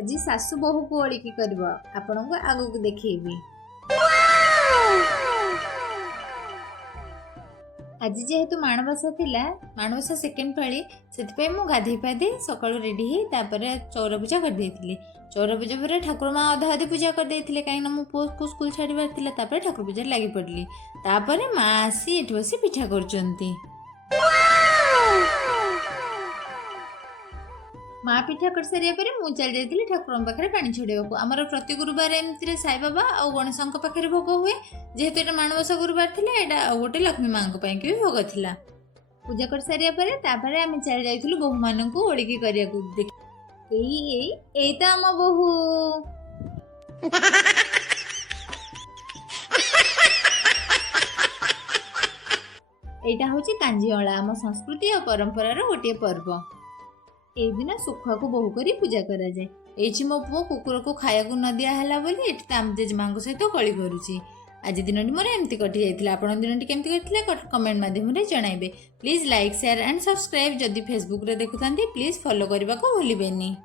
आज सासु बोहू को ओलिकी करब आपनको आगु देखेबी। आज जेहेतु माणबसा थिला माणबसा सेकेंड पाली से मु गाधे पाधे सका रेडी ही चौर पूजा कर देइथिली। चौर पूजा पर ठाकुर माँ अधा अधी पूजा कर देइथिले कहीं मो पुओ को स्कूल छाड़बार थिला। तापर ठाकुर पूजा लगी पड़ली। तापर माँ आसी एठी बसी पिठा करचंती। माँ पिठा कर सारिया पर मु चल जाइथिली ठाकुर पाखे पानी छड़ाइबा। आमर प्रति गुरुवार एमती साई बाबा आ गणेश पाखे भोग हुए। जेहेतु ये माणबसा गुरुवार थिला एटा गोटे लक्ष्मी माँ भी भोग थिला। पूजा कर सारिया पर तापर आम चल जाइथिलु बोहू माननकु ओलिकी करियाकु देखि। एई त आम बोहू। एटा होची कांजीअला आम संस्कृति और परंपरार गोटे पर्व। ए दिन सुखुआ को बोहू करी पूजा करा जाए। एछि मो पुओ कुकुर को खाया को न दिया हला बोली एठी त आम जेजमां सहित कली करूची। आज दिन मोर एमती कटि जाइथिला। आपण दिन केमती कटिला कमेंट माध्यम रे जणाइबे। Please like share and subscribe. जदि फेसबुक रे देखुथांती प्लीज फॉलो करबा को भूलिबेनी।